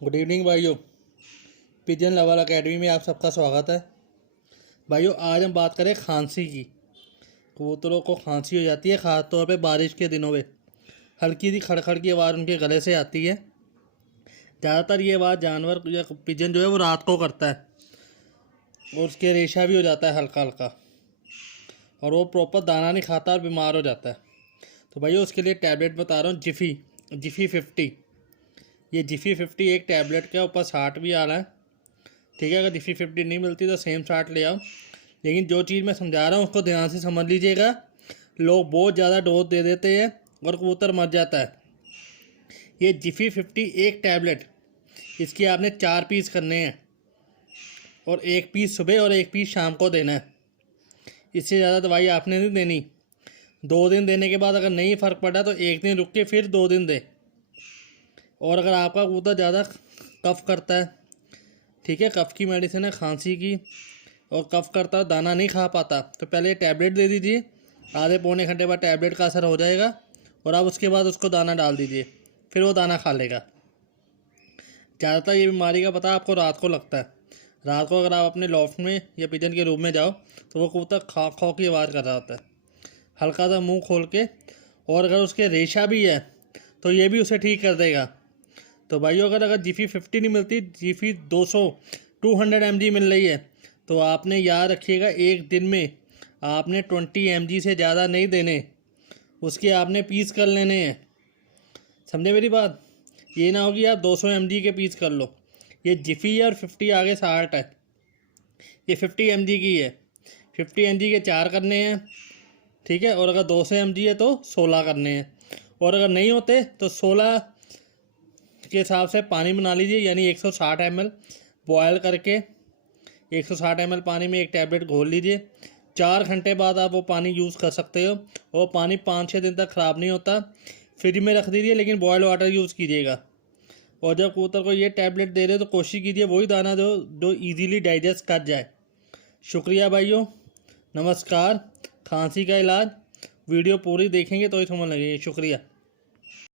Good evening भाइयों। Pigeon lover academy में आप सबका स्वागत है। भाइयों, आज हम बात करें खांसी की। कबूतरों को खांसी हो जाती है, ख़ास तौर पे बारिश के दिनों में। हल्की सी खड़खड़ की आवाज़ उनके गले से आती है। ज़्यादातर ये आवाज़ जानवर या पिजन जो है वो रात को करता है और उसके रेशा भी हो जाता है हल्का हल्का, और वो प्रॉपर दाना नहीं खाता और बीमार हो जाता है। तो भाइयों, उसके लिए टैबलेट बता रहा हूँ, जिफ़ी 50। ये जिफ़ी 50 एक टैबलेट के ऊपर 60 भी आ रहा है। ठीक है, अगर जिफ़ी 50 नहीं मिलती तो सेम 60 ले आओ। लेकिन जो चीज़ मैं समझा रहा हूँ उसको ध्यान से समझ लीजिएगा। लोग बहुत ज़्यादा डोज दे देते हैं और कबूतर मर जाता है। ये जिफ़ी 50 एक टैबलेट, इसकी आपने 4 पीस करने हैं और 1 पीस सुबह और 1 पीस शाम को देना है। इससे ज़्यादा दवाई आपने नहीं देनी। 2 दिन देने के बाद अगर नहीं फ़र्क पड़ा तो 1 दिन रुक के फिर 2 दिन दें। और अगर आपका कबूतर ज़्यादा कफ़ करता है, ठीक है, कफ़ की मेडिसिन है खांसी की, और कफ़ करता है दाना नहीं खा पाता, तो पहले टैबलेट दे दीजिए। आधे पौने घंटे बाद टैबलेट का असर हो जाएगा और आप उसके बाद उसको दाना डाल दीजिए, फिर वो दाना खा लेगा। ज़्यादातर ये बीमारी का पता आपको रात को लगता है। रात को अगर आप अपने लॉफ्ट में या पिजन के रूम में जाओ तो वो कबूतर खा खौ की आवाज़ कर रहा होता है, हल्का सा मुंह खोल के। और अगर उसके रेशा भी है तो ये भी उसे ठीक कर देगा। तो भाइयों, अगर जिफ़ी 50 नहीं मिलती, जिफ़ी 200 mg मिल रही है, तो आपने याद रखिएगा एक दिन में आपने 20 mg से ज़्यादा नहीं देने, उसके आपने पीस कर लेने हैं। समझे मेरी बात? ये ना होगी आप 200 mg के पीस कर लो। ये जिफ़ी और 50 आगे 60 है, ये 50 mg की है। 50 mg के 4 करने हैं, ठीक है। और अगर 200 mg है तो 16 करने हैं, और अगर नहीं होते तो 16 के हिसाब से पानी बना लीजिए, यानी 160 ml बॉयल करके 160 ml पानी में एक टैबलेट घोल लीजिए। 4 घंटे बाद आप वो पानी यूज़ कर सकते हो। वो पानी 5-6 दिन तक ख़राब नहीं होता। फ्रिज में रख दीजिए, लेकिन बॉयल वाटर यूज़ कीजिएगा। और जब कबूतर को ये टैबलेट दे रहे हो तो कोशिश कीजिए वही दाना जो ईजीली डाइजेस्ट कर जाए। शुक्रिया भाइयों, नमस्कार। खांसी का इलाज वीडियो पूरी देखेंगे तो ही समझ लगेगी। शुक्रिया।